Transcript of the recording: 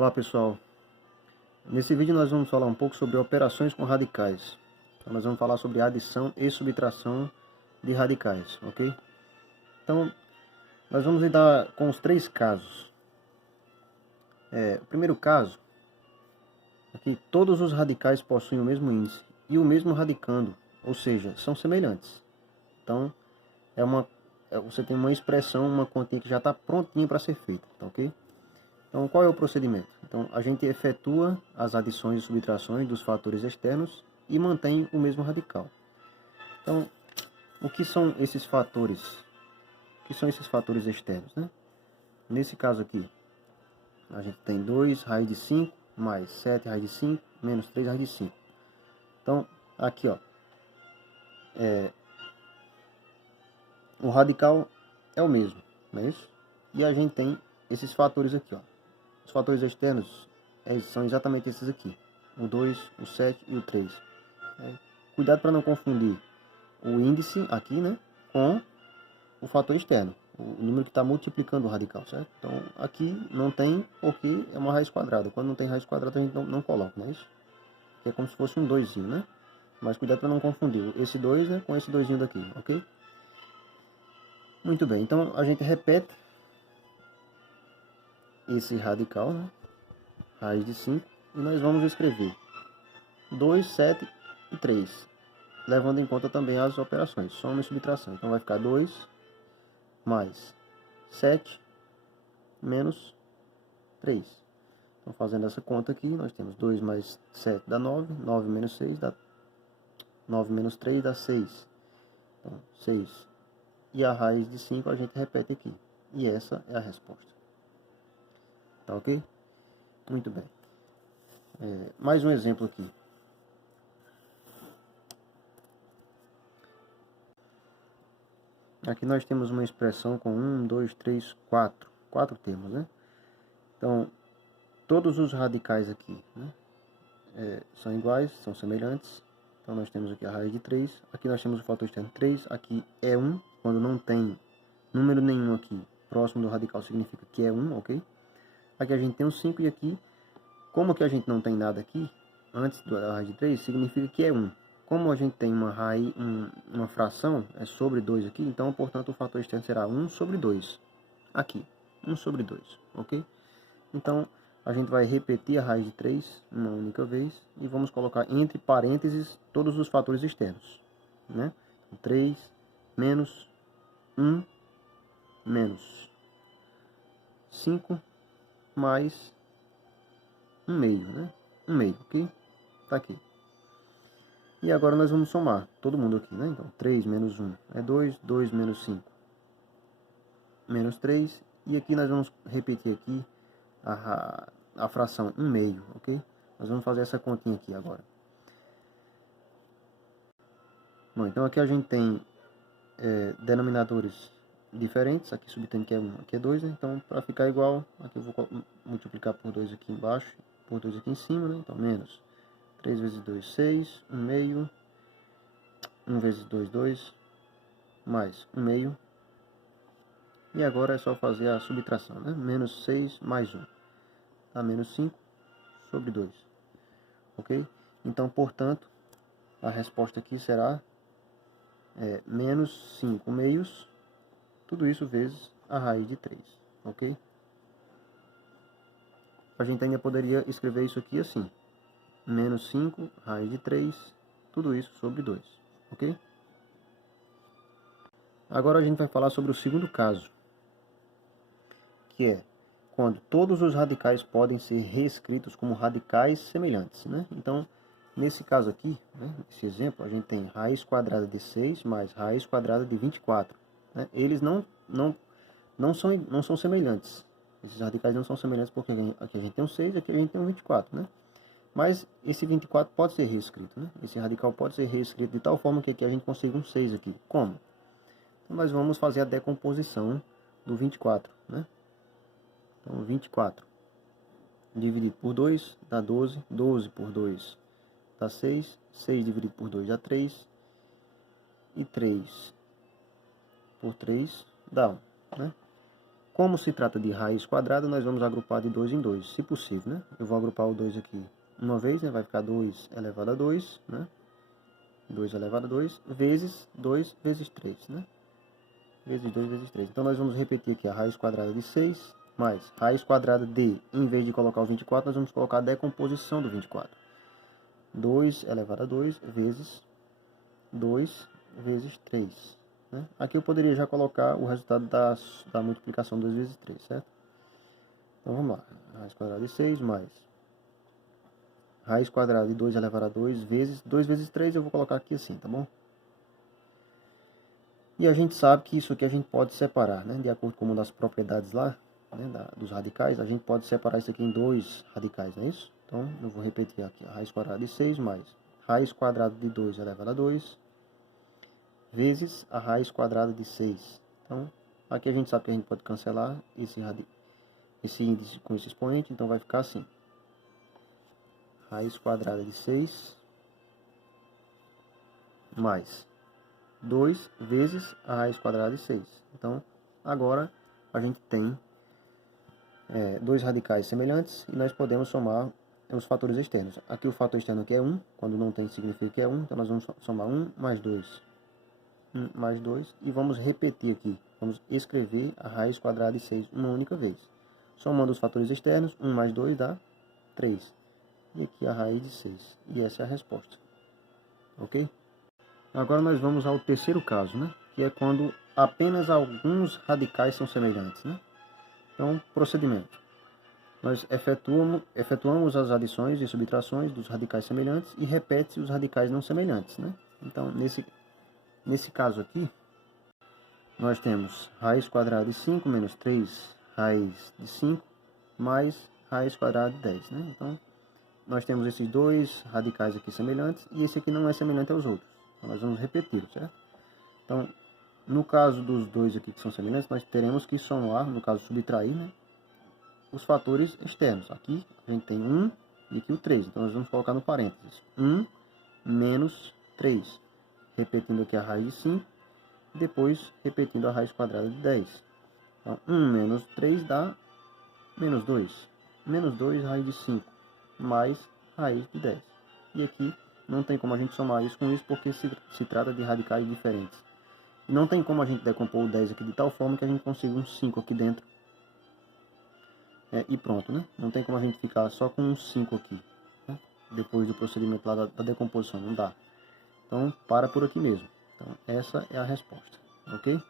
Olá pessoal, nesse vídeo nós vamos falar um pouco sobre operações com radicais. Então, nós vamos falar sobre adição e subtração de radicais, ok? Então nós vamos lidar com os três casos. O primeiro caso, aqui todos os radicais possuem o mesmo índice e o mesmo radicando, ou seja, são semelhantes. Então você tem uma expressão, uma continha que já está prontinha para ser feita, tá, ok? Então, qual é o procedimento? Então, a gente efetua as adições e subtrações dos fatores externos e mantém o mesmo radical. Então, o que são esses fatores? O que são esses fatores externos, né? Nesse caso aqui, a gente tem 2 raiz de 5 mais 7 raiz de 5 menos 3 raiz de 5. Então, aqui, ó, o radical é o mesmo, não é isso? E a gente tem esses fatores aqui, ó. Os fatores externos são exatamente esses aqui, o 2, o 7 e o 3. Cuidado para não confundir o índice aqui, né, com o fator externo, o número que está multiplicando o radical, certo? Então aqui não tem porque é uma raiz quadrada. Quando não tem raiz quadrada a gente não coloca, não é isso? Que é como se fosse um 2, né? Mas cuidado para não confundir esse 2, né, com esse 2 daqui, ok? Muito bem, então a gente repete esse radical, né? Raiz de 5, e nós vamos escrever 2, 7 e 3, levando em conta também as operações, soma e subtração. Então vai ficar 2 mais 7 menos 3. Então fazendo essa conta aqui, nós temos 2 mais 7 dá 9, 9 menos 6 dá 9 menos 3 dá 6. Então 6. E a raiz de 5 a gente repete aqui. E essa é a resposta. Tá ok? Muito bem. Mais um exemplo aqui. Aqui nós temos uma expressão com 1, 2, 3, 4. 4 termos, né? Então, todos os radicais aqui, né, são iguais, são semelhantes. Então, nós temos aqui a raiz de 3. Aqui nós temos o fator externo 3. Aqui é 1. Quando não tem número nenhum aqui próximo do radical, significa que é 1, ok? Aqui a gente tem um 5 e aqui, como que a gente não tem nada aqui, antes da raiz de 3, significa que é 1. Como a gente tem uma raiz, uma fração, é sobre 2 aqui, então, portanto, o fator externo será 1 sobre 2. Aqui, 1 sobre 2, ok? Então, a gente vai repetir a raiz de 3 uma única vez e vamos colocar entre parênteses todos os fatores externos, né? 3 menos 1 menos 5 mais 1 meio, né? 1 meio, ok? Tá aqui. E agora nós vamos somar todo mundo aqui, né? Então, 3 menos 1 é 2, 2 menos 5 menos 3. E aqui nós vamos repetir aqui a fração 1 meio, ok? Nós vamos fazer essa continha aqui agora. Bom, então aqui a gente tem denominadores diferentes. Aqui subtendo que é 1, aqui é 2, né? Então, para ficar igual, aqui eu vou multiplicar por 2 aqui embaixo, por 2 aqui em cima, né? Então, menos 3 vezes 2, 6, 1 meio, 1 vezes 2, 2, mais 1 meio. E agora é só fazer a subtração, né? Menos 6 mais 1. Dá menos 5 sobre 2. Ok? Então, portanto, a resposta aqui será menos 5 meios, tudo isso vezes a raiz de 3. Ok? A gente ainda poderia escrever isso aqui assim. Menos 5 raiz de 3, tudo isso sobre 2. Ok? Agora a gente vai falar sobre o segundo caso, que é quando todos os radicais podem ser reescritos como radicais semelhantes, né? Então, nesse caso aqui, né, esse exemplo, a gente tem raiz quadrada de 6 mais raiz quadrada de 24. Né? Eles não são semelhantes. Esses radicais não são semelhantes porque aqui a gente tem um 6 e aqui a gente tem um 24, né? Mas esse 24 pode ser reescrito, né? Esse radical pode ser reescrito de tal forma que aqui a gente consiga um 6 aqui. Como? Então, nós vamos fazer a decomposição do 24, né? Então, 24 dividido por 2 dá 12. 12 por 2 dá 6. 6 dividido por 2 dá 3. E 3 por 3 dá 1. Né? como se trata de raiz quadrada, nós vamos agrupar de 2 em 2, se possível, né? Eu vou agrupar o 2 aqui uma vez, né? Vai ficar 2 elevado a 2, né? 2 elevado a 2, vezes 2 vezes 3, né? Vezes 2 vezes 3. Então, nós vamos repetir aqui a raiz quadrada de 6, mais raiz quadrada de, em vez de colocar o 24, nós vamos colocar a decomposição do 24. 2 elevado a 2 vezes 2 vezes 3. Né? Aqui eu poderia já colocar o resultado da multiplicação 2 vezes 3, certo? Então vamos lá. Raiz quadrada de 6 mais raiz quadrada de 2 elevado a 2 vezes 2 vezes 3, eu vou colocar aqui assim, tá bom? E a gente sabe que isso aqui a gente pode separar, né? De acordo com uma das propriedades lá, né? Dos radicais, a gente pode separar isso aqui em dois radicais, não é isso? Então eu vou repetir aqui a raiz quadrada de 6 mais raiz quadrada de 2 elevado a 2 vezes a raiz quadrada de 6. Então, aqui a gente sabe que a gente pode cancelar esse índice com esse expoente, então vai ficar assim. Raiz quadrada de 6 mais 2 vezes a raiz quadrada de 6. Então, agora a gente tem dois radicais semelhantes e nós podemos somar os fatores externos. Aqui o fator externo aqui é 1, quando não tem significa que é 1, então nós vamos somar 1 mais 2. 1 mais 2, e vamos repetir aqui, vamos escrever a raiz quadrada de 6 uma única vez. Somando os fatores externos, 1 mais 2 dá 3. E aqui a raiz de 6. E essa é a resposta. Ok? Agora nós vamos ao terceiro caso, né? Que é quando apenas alguns radicais são semelhantes, né? Então, procedimento. Nós efetuamos as adições e subtrações dos radicais semelhantes e repete os radicais não semelhantes, né? Então, nesse caso aqui, nós temos raiz quadrada de 5 menos 3 raiz de 5 mais raiz quadrada de 10, né? Então, nós temos esses dois radicais aqui semelhantes e esse aqui não é semelhante aos outros. Então, nós vamos repetir, certo? Então, no caso dos dois aqui que são semelhantes, nós teremos que somar, no caso subtrair, né, os fatores externos. Aqui a gente tem 1 e aqui o 3. Então, nós vamos colocar no parênteses 1 menos 3. Repetindo aqui a raiz de 5. Depois repetindo a raiz quadrada de 10. Então, 1 menos 3 dá menos 2. Menos 2 raiz de 5 mais raiz de 10. E aqui não tem como a gente somar isso com isso porque se trata de radicais diferentes. E não tem como a gente decompor o 10 aqui de tal forma que a gente consiga um 5 aqui dentro. E pronto, né? Não tem como a gente ficar só com um 5 aqui, né? Depois do procedimento lá da decomposição, não dá. Então, para por aqui mesmo. Então, essa é a resposta, ok?